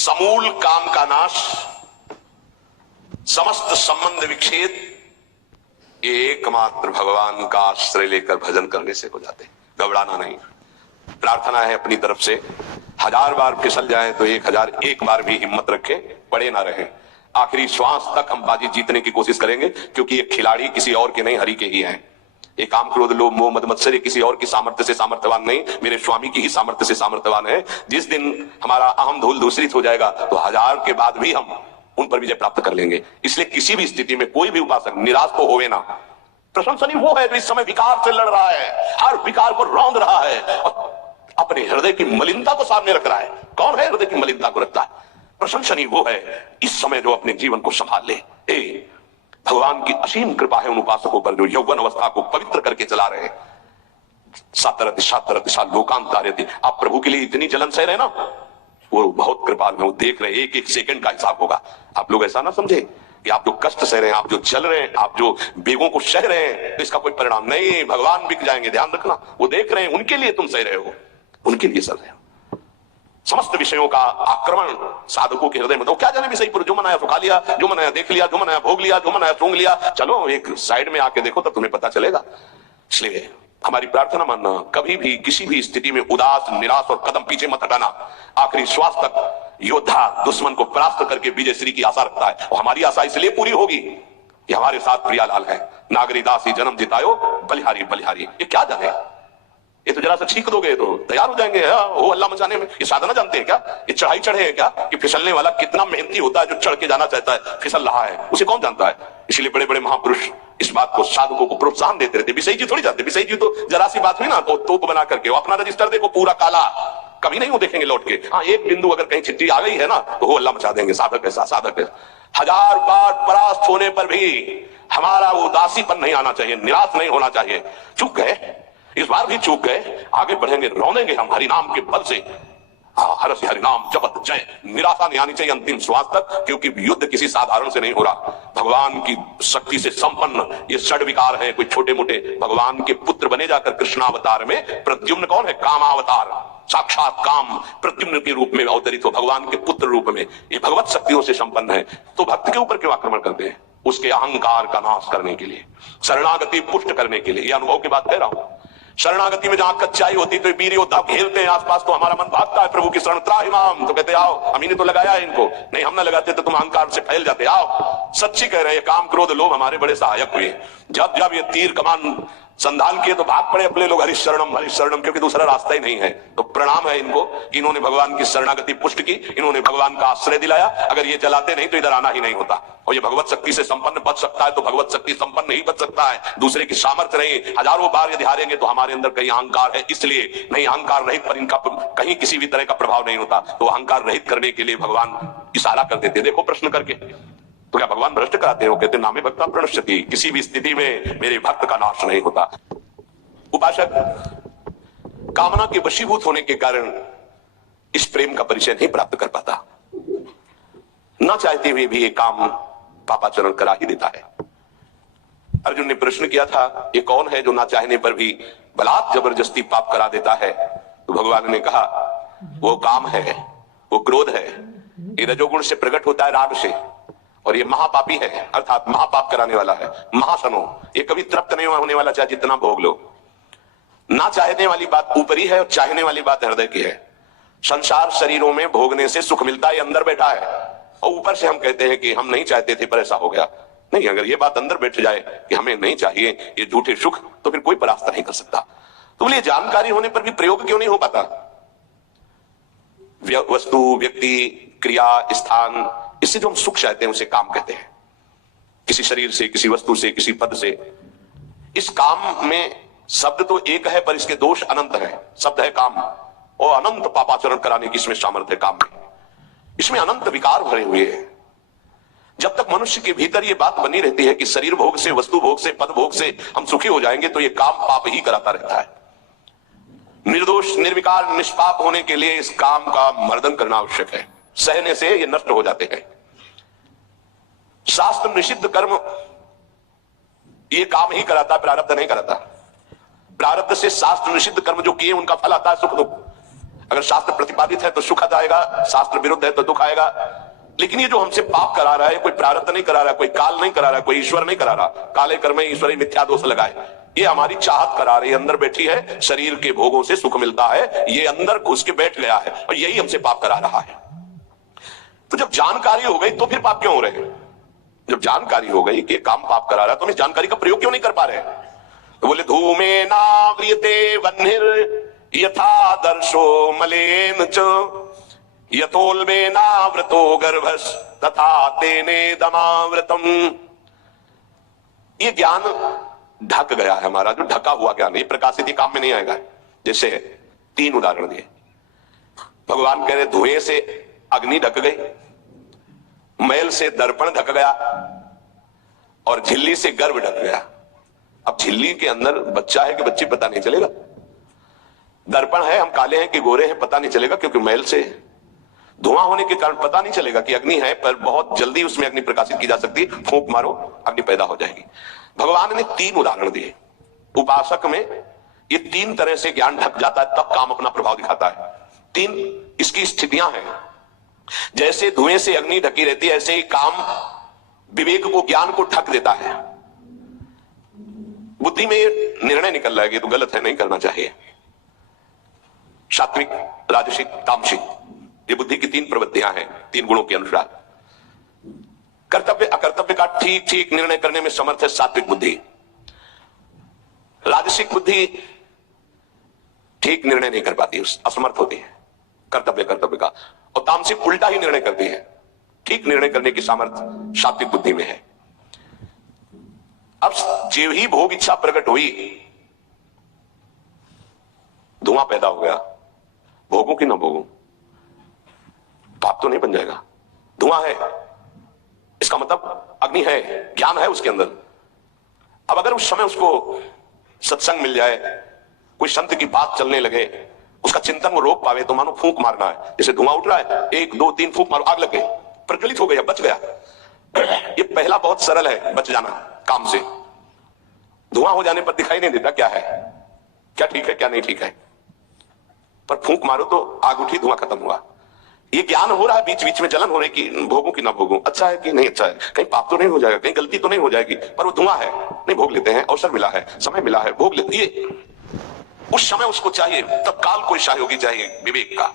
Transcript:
समूल काम का नाश, समस्त संबंध विच्छेद, एकमात्र भगवान का आश्रय लेकर भजन करने से हो जाते। घबराना नहीं। प्रार्थना है अपनी तरफ से, 1000 बार फिसल जाए तो 1001 बार भी हिम्मत रखें, पड़े ना रहें। आखिरी श्वास तक हम बाजी जीतने की कोशिश करेंगे, क्योंकि ये खिलाड़ी किसी और के नहीं, हरि के ही हैं। ये काम क्रोध लोभ मोह मद मत्सर किसी और की सामर्थ्य से सामर्थ्यवान नहीं, मेरे स्वामी की ही सामर्थ्य से सामर्थ्यवान है। जिस दिन हमारा अहम धूल दूषित हो जाएगा तो 1000 के बाद भी हम उन पर विजय प्राप्त कर लेंगे। इसलिए किसी भी स्थिति में कोई भी उपासक निराश तो होवे ना। प्रशंसनीय वो है जो इस समय विकार से लड़ रहा है, हर विकार को रौंद रहा है और अपने हृदय की मलिनता को सामने रख रहा है। कौन है हृदय की मलिनता को रखता है? प्रशंसनीय वो है इस समय जो अपने जीवन को संभाल ले। भगवान की असीम कृपा है उन उपासकों पर जो यौवन अवस्था को पवित्र करके चला रहे हैं। सातर दिशा लोकांतार्यति। आप प्रभु के लिए इतनी जलन सह रहे ना, वो बहुत कृपाल है, वो देख रहे हैं, एक एक सेकंड का हिसाब होगा। आप लोग ऐसा ना समझे कि आप जो कष्ट सह रहे हैं, आप जो जल रहे हैं, आप जो बेगों को सह रहे हैं, तो इसका कोई परिणाम नहीं, भगवान बिक जाएंगे। ध्यान रखना, वो देख रहे हैं, उनके लिए तुम सह रहे हो, उनके लिए सह रहे हो। समस्त विषयों का आक्रमण साधकों के हृदय में, तो क्या जाने विषय पर, जो मनाया सुखा लिया, जो मनाया देख लिया, जो मनाया भोग लिया, जो मनाया सूंघ लिया। चलो एक साइड में आके देखो तब तुम्हें पता चलेगा। इसलिए हमारी प्रार्थना मानना, कभी भी किसी भी स्थिति में उदास निराश और कदम पीछे मत हटाना। आखिरी श्वास तक योद्धा दुश्मन को परास्त करके विजय श्री की आशा रखता है, और हमारी आशा इसलिए पूरी होगी कि हमारे साथ प्रियालाल है। नागरी दासी जन्म जितायो बलिहारी बलिहारी। ये क्या जाने, ये तो जरा सा छींक दोगे तो तैयार हो जाएंगे वो अल्लाह मचाने में। ये साधना जानते हैं क्या? ये चढ़ाई चढ़े हैं क्या? कि फिसलने वाला कितना मेहनती होता है, जो चढ़ के जाना चाहता है फिसल रहा है, उसे कौन जानता है? इसलिए बड़े बड़े महापुरुष इस बात को साधकों को प्रोत्साहन देते रहते। विषय जी थोड़ी जानते, विषय जी तो जरा सी बात हुई ना तो तोप बना करके वो अपना रजिस्टर देखो पूरा काला, कभी नहीं वो देखेंगे लौट के। हाँ, एक बिंदु अगर कहीं चिट्ठी आ गई है ना तो वो अल्लाह मचा देंगे। साधक ऐसा, साधक ऐसा। 1000 बार परास्त होने पर भी हमारा वो उदासीपन नहीं आना चाहिए, निराश नहीं होना चाहिए। चूक गए, इस बार भी चूक गए, आगे बढ़ेंगे, रौनेंगे हम हरिनाम के बल से। हरस हरिनाम जपत जय। निराशा नहीं आनी चाहिए अंतिम श्वास तक, क्योंकि युद्ध किसी साधारण से नहीं हो रहा। भगवान की शक्ति से संपन्न ये षड विकार हैं, कोई छोटे मोटे। भगवान के पुत्र बने जाकर कृष्णावतार में प्रद्युम्न कौन है? कामावतार, साक्षात काम प्रद्युम्न के रूप में अवतरित हो, भगवान के पुत्र रूप में। ये भगवत शक्तियों से संपन्न है। तो भक्त के ऊपर क्यों आक्रमण करते हैं? उसके अहंकार का नाश करने के लिए, शरणागति पुष्ट करने के लिए। ये अनुभव की बात कह रहा हूं। शरणागति में जहां कच्चाई होती तो वीर योद्धा घेरते हैं आसपास, तो हमारा मन भागता है प्रभु की शरण त्राहिमाम, तो कहते आओ, हम ही ने तो लगाया है इनको। नहीं, हम ना लगाते तो तुम अहंकार से फैल जाते। आओ, सच्ची कह रहे हैं, काम क्रोध लोभ हमारे बड़े सहायक हुए। जब जब ये तीर कमान संधान किए तो भाग पड़े अपने लोग हरिशरणम हरिशरणम, क्योंकि दूसरा रास्ता ही नहीं है। तो प्रणाम है इनको कि इन्होंने भगवान की शरणागति पुष्ट की, इन्होंने भगवान का आश्रय दिलाया। अगर ये चलाते नहीं तो इधर आना ही नहीं होता। और ये भगवत शक्ति से संपन्न बच सकता है तो भगवत शक्ति संपन्न ही बच सकता है, दूसरे की सामर्थ्य नहीं। 1000 बार यदि हारेंगे तो हमारे अंदर कहीं अहंकार है, इसलिए नहीं। अहंकार रहित पर इनका कहीं किसी भी तरह का प्रभाव नहीं होता। तो अहंकार रहित करने के लिए भगवान इशारा कर देते। देखो प्रश्न करके, तो क्या भगवान भ्रष्ट कराते हो? कहते नामे भक्ता प्रणश्यति, किसी भी स्थिति में मेरे भक्त का नाश नहीं होता। उपासक कामना के वशीभूत होने के कारण इस प्रेम का परिचय नहीं प्राप्त कर पाता। ना चाहते हुए भी ये काम पापाचरण करा ही देता है। अर्जुन ने प्रश्न किया था, ये कौन है जो ना चाहने पर भी बलात् जबरदस्ती पाप करा देता है? तो भगवान ने कहा, वो काम है, वो क्रोध है। ये रजोगुण से प्रकट होता है, राग से, और ये महापापी है, अर्थात महापाप कराने वाला है। महासनो, ये कभी तृप्त नहीं होने वाला, चाहे जितना भोग लो। ना चाहने वाली बात ऊपरी है और चाहने वाली बात हृदय की है। संसार शरीरों में भोगने से सुख मिलता है, अंदर बैठा है, और ऊपर से हम कहते हैं कि हम नहीं चाहते थे पर ऐसा हो गया। नहीं, अगर ये बात अंदर बैठ जाए कि हमें नहीं चाहिए ये झूठे सुख, तो फिर कोई परास्त नहीं कर सकता। तो बोलिए जानकारी होने पर भी प्रयोग क्यों नहीं हो पाता? वस्तु, व्यक्ति, क्रिया, स्थान, इससे जो हम सुख चाहते हैं उसे काम कहते हैं। किसी शरीर से, किसी वस्तु से, किसी पद से। इस काम में शब्द तो एक है पर इसके दोष अनंत है। शब्द है काम, और अनंत पापाचरण कराने की इसमें सामर्थ्य है काम में। इसमें अनंत विकार भरे हुए हैं। जब तक मनुष्य के भीतर ये बात बनी रहती है कि शरीर भोग से, वस्तु भोग से, पद भोग से हम सुखी हो जाएंगे, तो ये काम पाप ही कराता रहता है। निर्दोष, निर्विकार, निष्पाप होने के लिए इस काम का मर्दन करना आवश्यक है। सहने से ये नष्ट हो जाते हैं। शास्त्र निषिद्ध कर्म ये काम ही कराता है, प्रारब्ध नहीं कराता। प्रारब्ध से शास्त्र निषिद्ध कर्म जो किए उनका फल आता है सुख दुख। अगर शास्त्र प्रतिपादित है तो सुख आएगा, शास्त्र विरुद्ध है तो दुख आएगा। लेकिन ये जो हमसे पाप करा रहा है, कोई प्रारब्ध नहीं करा रहा, कोई काल नहीं करा रहा, कोई ईश्वर नहीं करा रहा, काले कर्म ईश्वरी मिथ्या दोष लगाए, ये हमारी चाहत करा रही है। अंदर बैठी है, शरीर के भोगों से सुख मिलता है, ये अंदर घुस के बैठ गया है और यही हमसे पाप करा रहा है। तो जब जानकारी हो गई तो फिर पाप क्यों हो रहे हैं? जब जानकारी हो गई कि काम पाप करा रहा है तो हम इस जानकारी का प्रयोग क्यों नहीं कर पा रहे हैं? तो बोले धूमे नाव्रियते वह्निर् यथा दर्शो मलेन च यतोल्बे नावृतो गर्भस् तथा तेने दमावृतम। ये ज्ञान ढक गया है हमारा, जो ढका हुआ ज्ञान, ये प्रकाशित ही काम में नहीं आएगा। जैसे 3 उदाहरण दिए। भगवान कह रहे धुएं से अग्नि ढक गई, मैल से दर्पण ढक गया और झिल्ली से गर्भ ढक गया। अब झिल्ली के अंदर बच्चा है कि बच्ची पता नहीं चलेगा, दर्पण है हम काले हैं कि गोरे हैं पता नहीं चलेगा, क्योंकि मैल से धुआं होने के कारण पता नहीं चलेगा कि अग्नि है, पर बहुत जल्दी उसमें अग्नि प्रकाशित की जा सकती है, फूंक मारो अग्नि पैदा हो जाएगी। भगवान ने 3 उदाहरण दिए। उपासक में ये 3 तरह से ज्ञान ढक जाता है, तब काम अपना प्रभाव दिखाता है। 3 इसकी स्थितियां हैं। जैसे धुएं से अग्नि ढकी रहती है, ऐसे ही काम विवेक को, ज्ञान को ढक देता है। बुद्धि में निर्णय निकल रहा है कि तो गलत है, नहीं करना चाहिए। सात्विक, राजसिक, तामसिक, ये बुद्धि की 3 प्रवृत्तियां हैं, 3 गुणों के अनुसार। कर्तव्य अकर्तव्य का ठीक ठीक निर्णय करने में समर्थ है सात्विक बुद्धि। राजसिक बुद्धि ठीक निर्णय नहीं कर पाती, असमर्थ होती है कर्तव्य का। और तामसिक उल्टा ही निर्णय करती है, ठीक निर्णय करने की सामर्थ्य सात्विक बुद्धि में है। अब जो ही भोग इच्छा प्रकट हुई, धुआं पैदा हो गया, भोगों की ना भोगों, पाप तो नहीं बन जाएगा। धुआं है, इसका मतलब अग्नि है, ज्ञान है उसके अंदर। अब अगर उस समय उसको सत्संग मिल जाए, कोई संत की बात चलने लगे, उसका चिंतन वो रोक पावे, तो मानो फूंक मारना है। जैसे धुआं उठ रहा है, 1 2 3 फूंक मारो, आग लग गई, प्रज्वलित हो गया, बच गया। ये पहला बहुत सरल है, बच जाना काम से। धुआं हो जाने पर दिखाई नहीं देता क्या है, क्या ठीक है क्या नहीं ठीक है, पर फूंक मारो तो आग उठी, धुआं खत्म हुआ। ये ज्ञान हो रहा है, बीच बीच में जलन हो रही कि भोगों की ना भोगों, अच्छा है कि नहीं अच्छा है, कहीं पाप तो नहीं हो जाएगा, कहीं गलती तो नहीं हो जाएगी, पर वो धुआं है, नहीं भोग लेते हैं, अवसर मिला है, समय मिला है, भोग लेते। ये उस समय उसको चाहिए, तत्काल कोई सहयोगी चाहिए विवेक का।